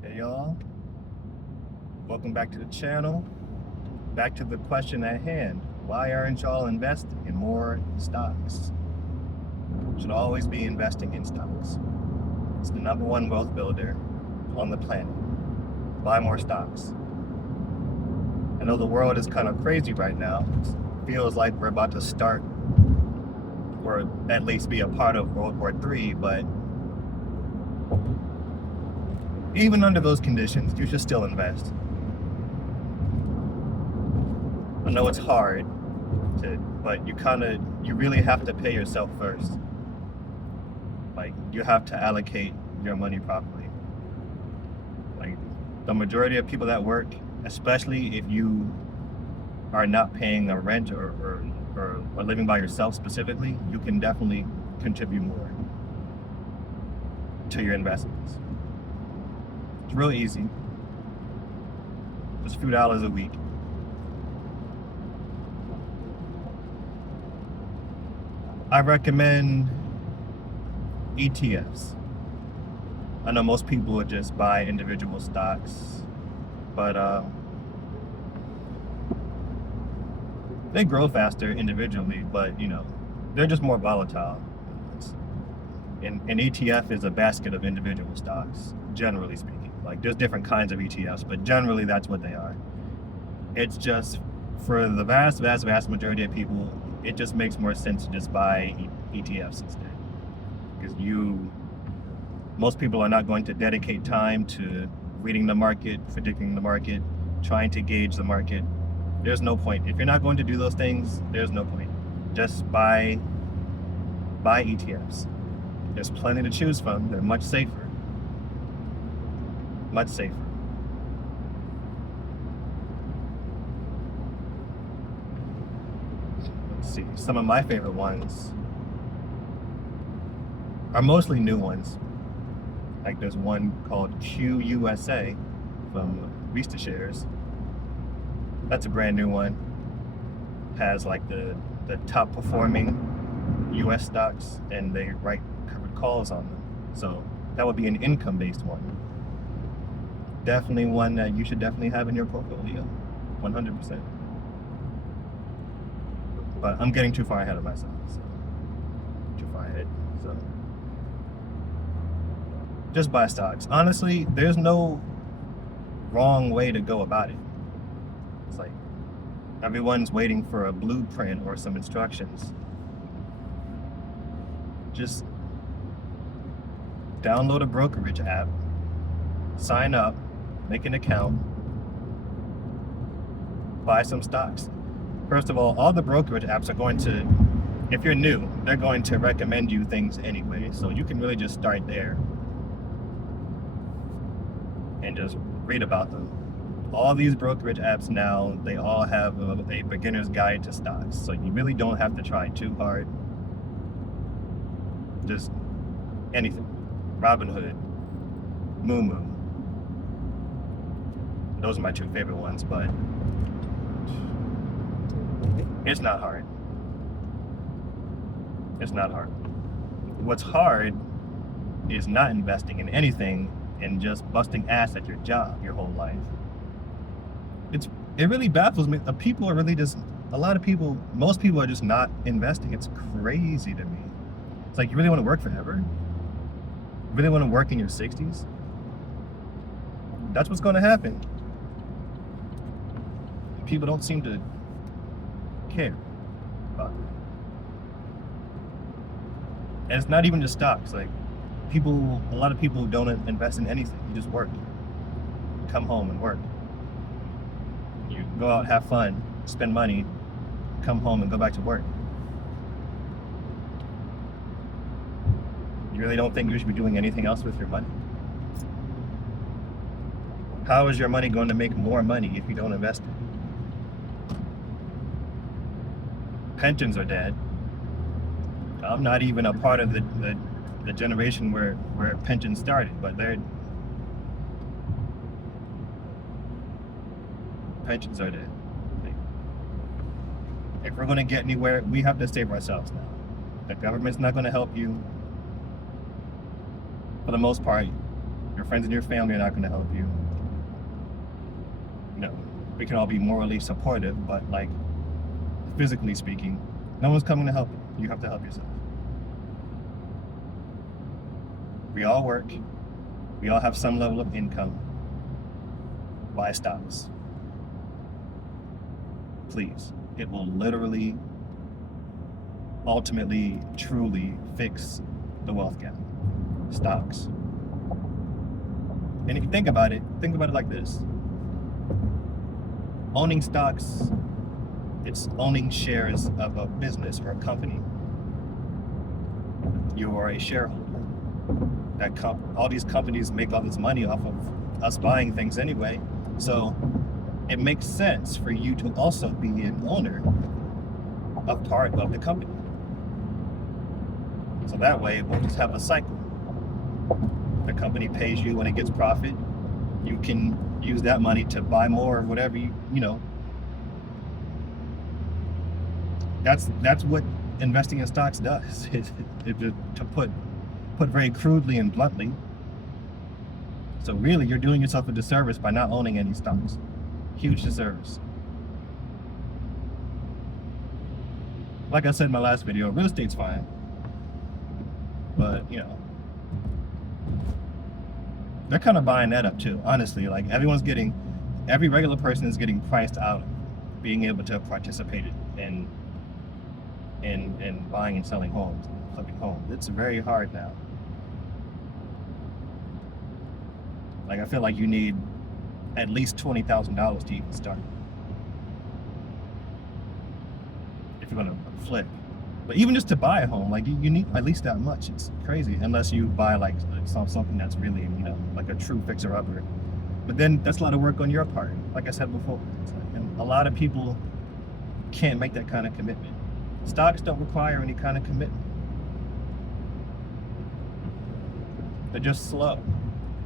Hey y'all, welcome back to the channel. Back to the question at hand. Why aren't y'all investing in more stocks? Should always be investing in stocks. It's the number one wealth builder on the planet. Buy more stocks. I know the world is kind of crazy right now. It feels like we're about to start or at least be a part of World War III, but even under those conditions, you should still invest. I know it's hard, but you really have to pay yourself first. Like, you have to allocate your money properly. Like, the majority of people that work, especially if you are not paying a rent or living by yourself specifically, you can definitely contribute more to your investments. It's real easy. Just a few dollars a week. I recommend ETFs. I know most people would just buy individual stocks, but they grow faster individually, but they're just more volatile. An ETF is a basket of individual stocks, generally speaking. Like, there's different kinds of ETFs, but generally that's what they are. It's just, for the vast majority of people, it just makes more sense to just buy ETFs instead. Because most people are not going to dedicate time to reading the market, predicting the market, trying to gauge the market. There's no point. If you're not going to do those things, there's no point. Just buy ETFs. There's plenty to choose from. They're much safer. Much safer. Let's see. Some of my favorite ones are mostly new ones. Like, there's one called QUSA from Vista Shares. That's a brand new one. Has like the top performing US stocks, and they write covered calls on them. So that would be an income-based one. Definitely one that you should definitely have in your portfolio, 100%. But I'm getting too far ahead of myself, so just buy stocks. Honestly, there's no wrong way to go about it. It's like everyone's waiting for a blueprint or some instructions. Just download a brokerage app, sign up, make an account, buy some stocks. First of all the brokerage apps are going to, if you're new, they're going to recommend you things anyway. So you can really just start there and just read about them. All these brokerage apps now, they all have a beginner's guide to stocks. So you really don't have to try too hard. Just anything. Robinhood, Moomoo. Those are my two favorite ones, but it's not hard. It's not hard. What's hard is not investing in anything and just busting ass at your job your whole life. It really baffles me. Most people are just not investing. It's crazy to me. It's like, you really want to work forever? You really want to work in your 60s? That's what's going to happen. People don't seem to care about it. And it's not even just stocks. Like, a lot of people don't invest in anything. You just work. You come home and work. You go out, have fun, spend money, come home and go back to work. You really don't think you should be doing anything else with your money? How is your money going to make more money if you don't invest it? Pensions are dead. I'm not even a part of the generation where pensions started, but pensions are dead. If we're going to get anywhere, we have to save ourselves now. The government's not going to help you. For the most part, Your friends and your family are not going to help you. You know, we can all be morally supportive, but like physically speaking, no one's coming to help you. You have to help yourself. We all work. We all have some level of income. Buy stocks. Please. It will literally, ultimately, truly fix the wealth gap. Stocks. And if you think about it like this. Owning stocks, it's owning shares of a business or a company. You are a shareholder. All these companies make all this money off of us buying things anyway. So it makes sense for you to also be an owner of part of the company. So that way we'll just have a cycle. The company pays you when it gets profit. You can use that money to buy more or whatever you know. That's what investing in stocks does. To put very crudely and bluntly. So really, you're doing yourself a disservice by not owning any stocks. Huge disservice. Like I said in my last video, real estate's fine. But, you know, they're kind of buying that up too, honestly. Like every regular person is getting priced out of being able to participate in buying and selling homes, flipping homes. It's very hard now. Like I feel like you need at least $20,000 to even start if you're gonna flip. But even just to buy a home, like you need at least that much. It's crazy, unless you buy like something that's really, you know, like a true fixer-upper. But then that's a lot of work on your part. Like I said before, and a lot of people can't make that kind of commitment. Stocks don't require any kind of commitment. They're just slow,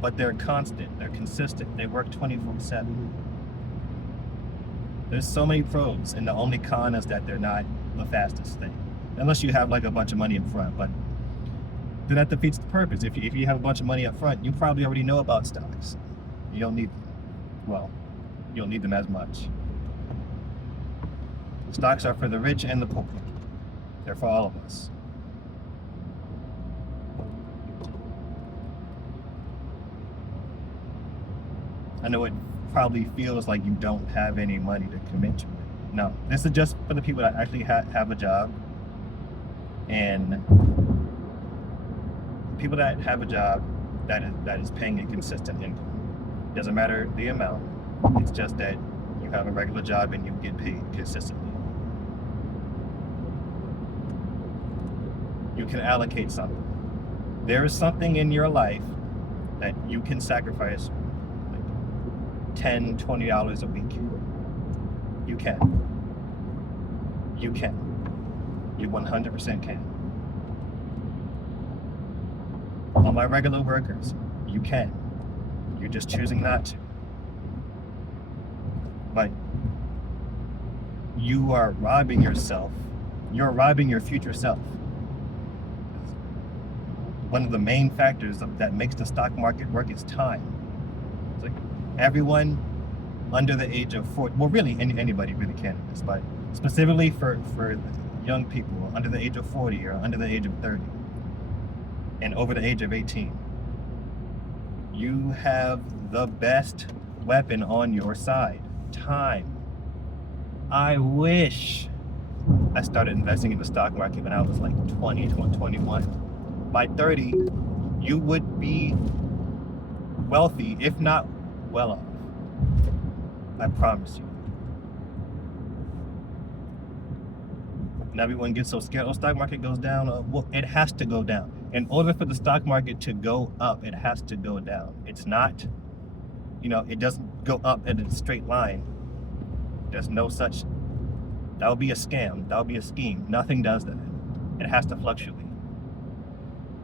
but they're constant, they're consistent, they work 24/7. There's so many pros, and the only con is that they're not the fastest thing. Unless you have like a bunch of money up front, but then that defeats the purpose. If you have a bunch of money up front, you probably already know about stocks. You don't need them. Well, you don't need them as much. Stocks are for the rich and the poor. They're for all of us. I know it probably feels like you don't have any money to commit to it. No, this is just for the people that actually have a job, and people that have a job that is paying a consistent income. Doesn't matter the amount. It's just that you have a regular job and you get paid consistently. You can allocate something. There is something in your life that you can sacrifice, like $10, $20 a week. You can. You can. You 100% can. All my regular workers, you can. You're just choosing not to. But you are robbing yourself. You're robbing your future self. One of the main factors that makes the stock market work is time. It's like everyone under the age of 40, well, really anybody really can do this, but specifically for young people under the age of 40 or under the age of 30 and over the age of 18, you have the best weapon on your side: time. I wish I started investing in the stock market when I was like 20, 21. By 30, you would be wealthy, if not well off. I promise you. And everyone gets so scared, oh, stock market goes down. Well, it has to go down. In order for the stock market to go up, it has to go down. It's not, it doesn't go up in a straight line. There's no such, that would be a scam. That would be a scheme. Nothing does that. It has to fluctuate.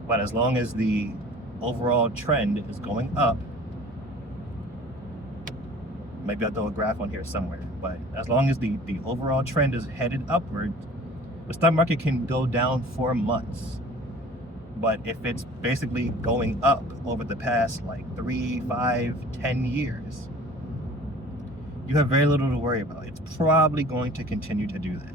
But as long as the overall trend is going up, maybe I'll throw a graph on here somewhere, but as long as the overall trend is headed upward, the stock market can go down for months. But if it's basically going up over the past like 3, 5, 10 years, you have very little to worry about. It's probably going to continue to do that.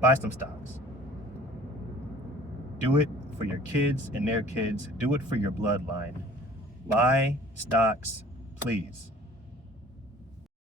Buy some stocks. Do it for your kids and their kids. Do it for your bloodline. Buy stocks, please.